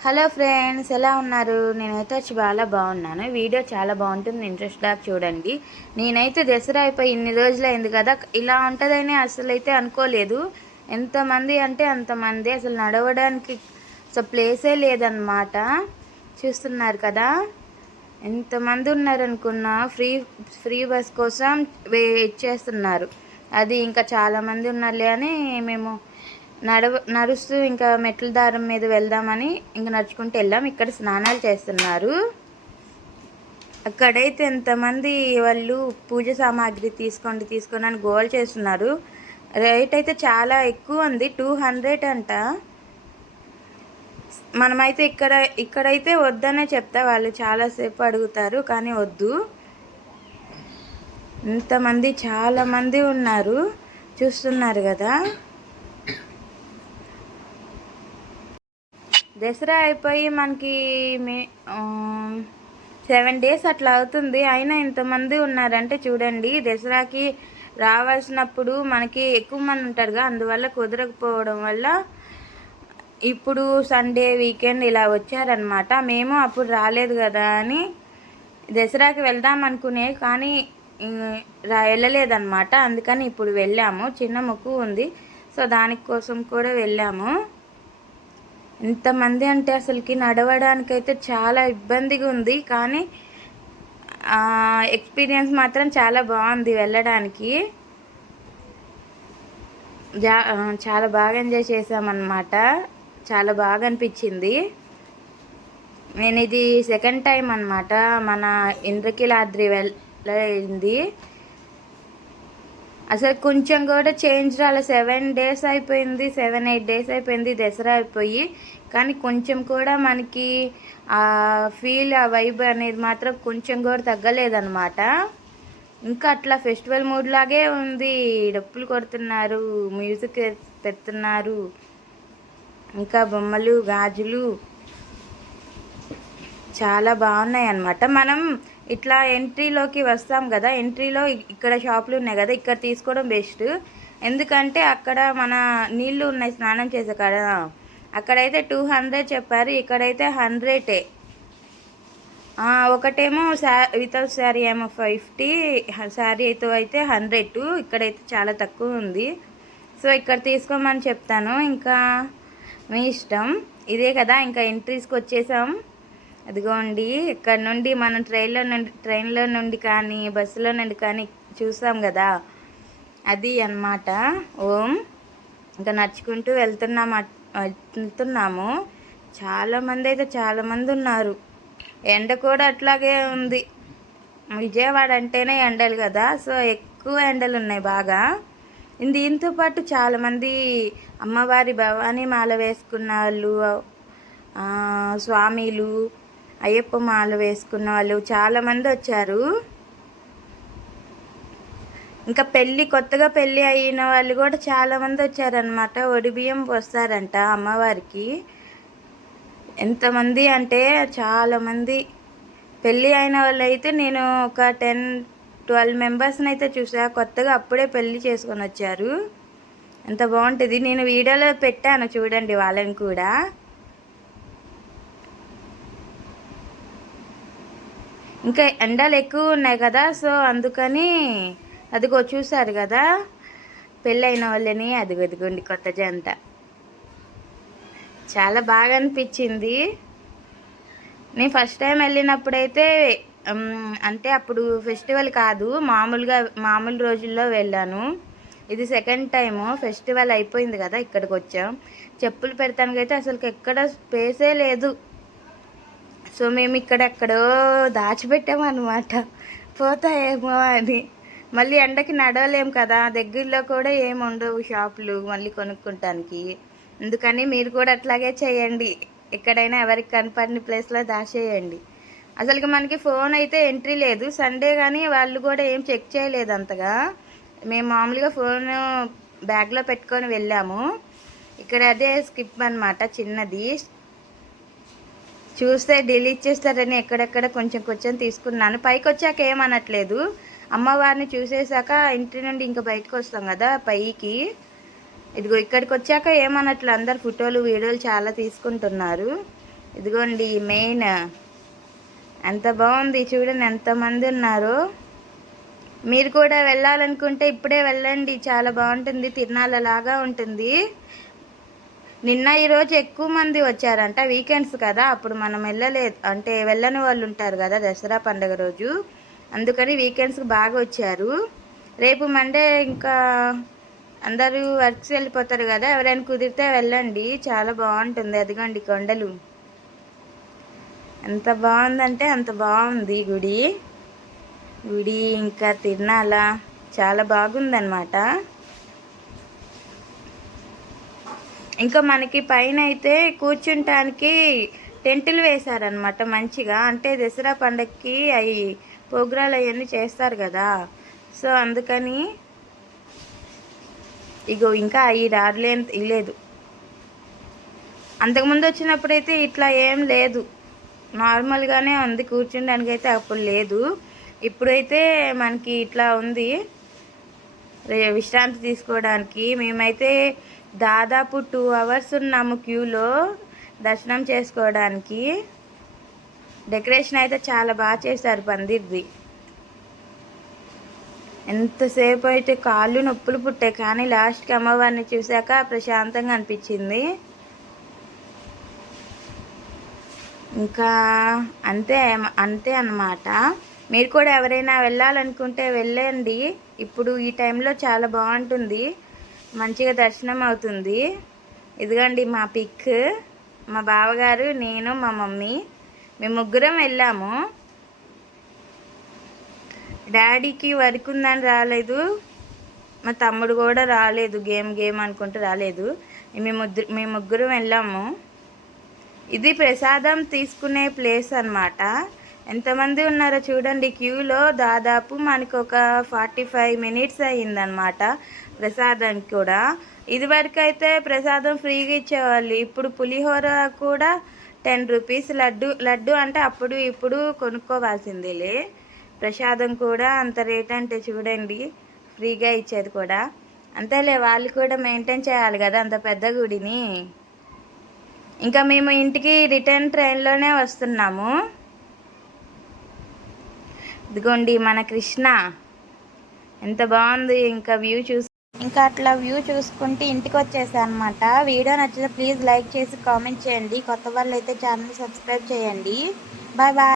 Hello friends ఎలా ఉన్నారు? నేనైతే వచ్చి చాలా బాగున్నాను. వీడియో చాలా బాగుంటుంది ఇంట్రెస్ట్ దాకా చూడండి. నేనైతే దసరా అయిపోయి ఇన్ని రోజులు అయింది కదా ఇలా ఉంటుందని అసలు అయితే అనుకోలేదు. ఎంతమంది అంటే అంతమంది అసలు నడవడానికి అసలు ప్లేసే లేదన్నమాట. చూస్తున్నారు కదా? ఎంతమంది ఉన్నారనుకున్నా ఫ్రీ ఫ్రీ బస్ కోసం వెయిట్ చేస్తున్నారు. అది ఇంకా చాలామంది ఉన్నారులే అని మేము నడవ నడుస్తూ ఇంకా మెట్ల దారం మీద వెళ్దామని ఇంకా నడుచుకుంటూ వెళ్ళాం. ఇక్కడ స్నానాలు చేస్తున్నారు. అక్కడైతే ఎంతమంది వాళ్ళు పూజ సామాగ్రి తీసుకోండి తీసుకోండి అని గోల్ చేస్తున్నారు. రేట్ అయితే చాలా ఎక్కువ ఉంది టూ హండ్రెడ్ అంట. మనమైతే ఇక్కడ ఇక్కడైతే వద్దనే చెప్తా వాళ్ళు చాలాసేపు అడుగుతారు కానీ వద్దు. ఇంతమంది చాలామంది ఉన్నారు చూస్తున్నారు కదా. దసరా అయిపోయి మనకి మే సెవెన్ డేస్ అట్లా అవుతుంది. అయినా ఇంతమంది ఉన్నారంటే చూడండి దసరాకి రావాల్సినప్పుడు మనకి ఎక్కువ మంది ఉంటారుగా అందువల్ల కుదరకపోవడం వల్ల ఇప్పుడు సండే వీకెండ్ ఇలా వచ్చారనమాట మేము అప్పుడు రాలేదు కదా అని దసరాకి వెళ్దాం అనుకునే కానీ రా వెళ్ళలేదన్నమాట. అందుకని ఇప్పుడు వెళ్ళాము. చిన్న మొక్కు ఉంది. సో దానికోసం కూడా వెళ్ళాము. ఎంతమంది అంటే అసలుకి నడవడానికైతే చాలా ఇబ్బందిగా ఉంది. కానీ ఎక్స్పీరియన్స్ మాత్రం చాలా బాగుంది వెళ్ళడానికి. జా చాలా బాగా ఎంజాయ్ చేసామన్నమాట చాలా బాగా అనిపించింది. నేను ఇది సెకండ్ టైం అనమాట మన ఇంద్రకీలాద్రి వెళ్ళింది. అసలు కొంచెం కూడా చేంజ్ రాలే. సెవెన్ డేస్ అయిపోయింది సెవెన్ ఎయిట్ డేస్ అయిపోయింది దసరా అయిపోయి. కానీ కొంచెం కూడా మనకి ఆ ఫీల్ ఆ వైబ్ అనేది మాత్రం కొంచెం కూడా తగ్గలేదన్నమాట. ఇంకా అట్లా ఫెస్టివల్ మూడ్ లాగే ఉంది. డప్పులు కొడుతున్నారు మ్యూజిక్ పెడుతున్నారు. ఇంకా బొమ్మలు గాజులు చాలా బాగున్నాయి అన్నమాట మనం ఇట్లా ఎంట్రీలోకి వస్తాం కదా ఎంట్రీలో ఇక్కడ షాపులు ఉన్నాయి కదా ఇక్కడ తీసుకోవడం బెస్ట్ ఎందుకంటే అక్కడ మన నీళ్ళు ఉన్నాయి స్నానం చేసే కాడ. అక్కడైతే టూ హండ్రెడ్ చెప్పారు ఇక్కడైతే హండ్రెడే ఒకటేమో శా వితౌట్ శారీ ఏమో ఫిఫ్టీ శారీతో అయితే హండ్రెడ్ ఇక్కడైతే చాలా తక్కువ ఉంది. సో ఇక్కడ తీసుకోమని చెప్తాను. ఇంకా మీ ఇష్టం. ఇదే కదా ఇంకా ఎంట్రీస్కి వచ్చేసాం. అదిగోండి ఇక్కడ నుండి మనం ట్రైన్లో నుండి ట్రైన్లో నుండి కానీ బస్సులో నుండి కానీ చూసాం కదా? అది అన్నమాట. ఓం. ఇంకా నడుచుకుంటూ వెళ్తున్నాం వెళ్తున్నాము. చాలామంది అయితే చాలామంది ఉన్నారు. ఎండ కూడా అట్లాగే ఉంది. విజయవాడ అంటేనే ఎండలు కదా సో ఎక్కువ ఎండలు ఉన్నాయి బాగా. దీంతో పాటు చాలామంది అమ్మవారి భవానీ మాల వేసుకున్న వాళ్ళు స్వామీలు అయ్యప్ప మాల వేసుకున్న వాళ్ళు చాలామంది వచ్చారు. ఇంకా పెళ్ళి కొత్తగా పెళ్ళి అయిన వాళ్ళు కూడా చాలామంది వచ్చారనమాట ఒడి బియ్యం వస్తారంట అమ్మవారికి. ఎంతమంది అంటే చాలామంది పెళ్ళి అయిన వాళ్ళు అయితే నేను ఒక టెన్ ట్వెల్వ్ మెంబర్స్ని అయితే చూసా. కొత్తగా అప్పుడే పెళ్ళి చేసుకొని వచ్చారు. ఎంత బాగుంటుంది. నేను వీడియోలో పెట్టాను చూడండి వాళ్ళని కూడా. ఇంకా ఎండలు ఎక్కువ ఉన్నాయి కదా సో అందుకని అదిగో చూసారు కదా పెళ్ళైన వాళ్ళని అదిగో అదిగోండి కొత్త జంట. చాలా బాగా అనిపించింది. నేను ఫస్ట్ టైం వెళ్ళినప్పుడైతే అంటే అప్పుడు ఫెస్టివల్ కాదు మామూలుగా మామూలు రోజుల్లో వెళ్ళాను. ఇది సెకండ్ టైము ఫెస్టివల్ అయిపోయింది కదా ఇక్కడికి వచ్చాం. చెప్పులు పెడతానికైతే అసలు ఎక్కడ స్పేసే లేదు. సో మేము ఇక్కడ ఎక్కడో దాచిపెట్టామన్నమాట. పోతాయేమో అని. మళ్ళీ ఎండకి నడవలేము కదా దగ్గరలో కూడా ఏముండవు షాపులు మళ్ళీ కొనుక్కుంటానికి. అందుకని మీరు కూడా అట్లాగే చేయండి. ఎక్కడైనా ఎవరికి కనపడిన ప్లేస్లో దాచేయండి. అసలుకి మనకి ఫోన్ అయితే ఎంట్రీ లేదు. సండే కానీ వాళ్ళు కూడా ఏం చెక్ చేయలేదు అంతగా. మేము మామూలుగా ఫోన్ బ్యాగ్లో పెట్టుకొని వెళ్ళాము. ఇక్కడ అదే స్కిప్ అనమాట చిన్నది. చూస్తే డిలీట్ చేస్తారని ఎక్కడెక్కడ కొంచెం కొంచెం తీసుకున్నాను. పైకి వచ్చాక ఏమనట్లేదు. అమ్మవారిని చూసేసాక ఇంటి నుండి ఇంకా బయటకు వస్తాం కదా పైకి. ఇదిగో ఇక్కడికి వచ్చాక ఏమన్నట్లు అందరు ఫోటోలు వీడియోలు చాలా తీసుకుంటున్నారు. ఇదిగోండి మెయిన్. ఎంత బాగుంది చూడండి ఎంతమంది ఉన్నారు. మీరు కూడా వెళ్ళాలనుకుంటే ఇప్పుడే వెళ్ళండి. చాలా బాగుంటుంది. తిరునాళ్ళలాగా ఉంటుంది. నిన్న ఈరోజు ఎక్కువ మంది వచ్చారంట వీకెండ్స్ కదా అప్పుడు మనం వెళ్ళలేదు. అంటే వెళ్ళని వాళ్ళు ఉంటారు కదా దసరా పండుగ రోజు. అందుకని వీకెండ్స్కి బాగా వచ్చారు. రేపు మండే ఇంకా అందరూ వర్క్స్ వెళ్ళిపోతారు కదా ఎవరైనా కుదిరితే వెళ్ళండి. చాలా బాగుంటుంది. అదిగోండి కొండలు. ఎంత బాగుందంటే అంత బాగుంది గుడి. గుడి ఇంకా తిరునాల చాలా బాగుందన్నమాట. ఇంకా మనకి పైన అయితే కూర్చుంటానికి టెంటులు వేశారనమాట మంచిగా. అంటే దసరా పండగకి అవి ప్రోగ్రాలు అవన్నీ చేస్తారు కదా. సో అందుకని ఇగో ఇంకా అవి రాలే లేదు అంతకుముందు వచ్చినప్పుడైతే ఇట్లా ఏం లేదు. నార్మల్గానే ఉంది కూర్చుండడానికి అయితే అప్పుడు లేదు. ఇప్పుడైతే మనకి ఇట్లా ఉంది. విశ్రాంతి తీసుకోవడానికి మేమైతే దాదాపు టూ అవర్స్ ఉన్నాము క్యూలో దర్శనం చేసుకోవడానికి. డెకరేషన్ అయితే చాలా బాగా చేశారు పందిర్ది. ఎంతసేపు అయితే కాళ్ళు నొప్పులు పుట్టాయి కానీ లాస్ట్కి అమ్మవారిని చూశాక ప్రశాంతంగా అనిపించింది. ఇంకా అంతే అంతే అన్నమాట. మీరు కూడా ఎవరైనా వెళ్ళాలనుకుంటే వెళ్ళండి. ఇప్పుడు ఈ టైంలో చాలా బాగుంటుంది. మంచిగా దర్శనం అవుతుంది ఇదిగండి మా పిక్. మా బావగారు నేను మా మమ్మీ. మేము ముగ్గురం వెళ్ళాము. డాడీకి వర్క్ ఉందని రాలేదు. మా తమ్ముడు కూడా రాలేదు. గేమ్ గేమ్ అనుకుంటూ రాలేదు. మేము ముగ్గురు మేము ముగ్గురం వెళ్ళాము. ఇది ప్రసాదం తీసుకునే ప్లేస్ అనమాట ఎంతమంది ఉన్నారో చూడండి. క్యూలో దాదాపు మనకు ఒక ఫార్టీ ఫైవ్ మినిట్స్ అయ్యిందనమాట ప్రసాదం కూడా. ఇదివరకు అయితే ప్రసాదం ఫ్రీగా ఇచ్చేవాళ్ళు. ఇప్పుడు పులిహోర కూడా టెన్ రూపీస్. లడ్డు లడ్డు అంటే అప్పుడు ఇప్పుడు కొనుక్కోవాల్సిందేలే. ప్రసాదం కూడా అంత రేట్ అంటే చూడండి ఫ్రీగా ఇచ్చేది కూడా. అంతేలే వాళ్ళు కూడా మెయింటైన్ చేయాలి కదా అంత పెద్ద గుడిని. ఇంకా మేము ఇంటికి రిటర్న్ ట్రైన్లోనే వస్తున్నాము. ఇదిగోండి మన కృష్ణ. ఎంత బాగుంది ఇంకా వ్యూ చూసి ఇంకా అట్లా వ్యూ చూసుకుంటే ఇంటికి వచ్చేసా అనమాట వీడియో నచ్చితే ప్లీజ్ లైక్ చేసి కామెంట్ చేయండి. కొత్త వాళ్ళు అయితే ఛానల్ సబ్స్క్రైబ్ చేయండి. Bye bye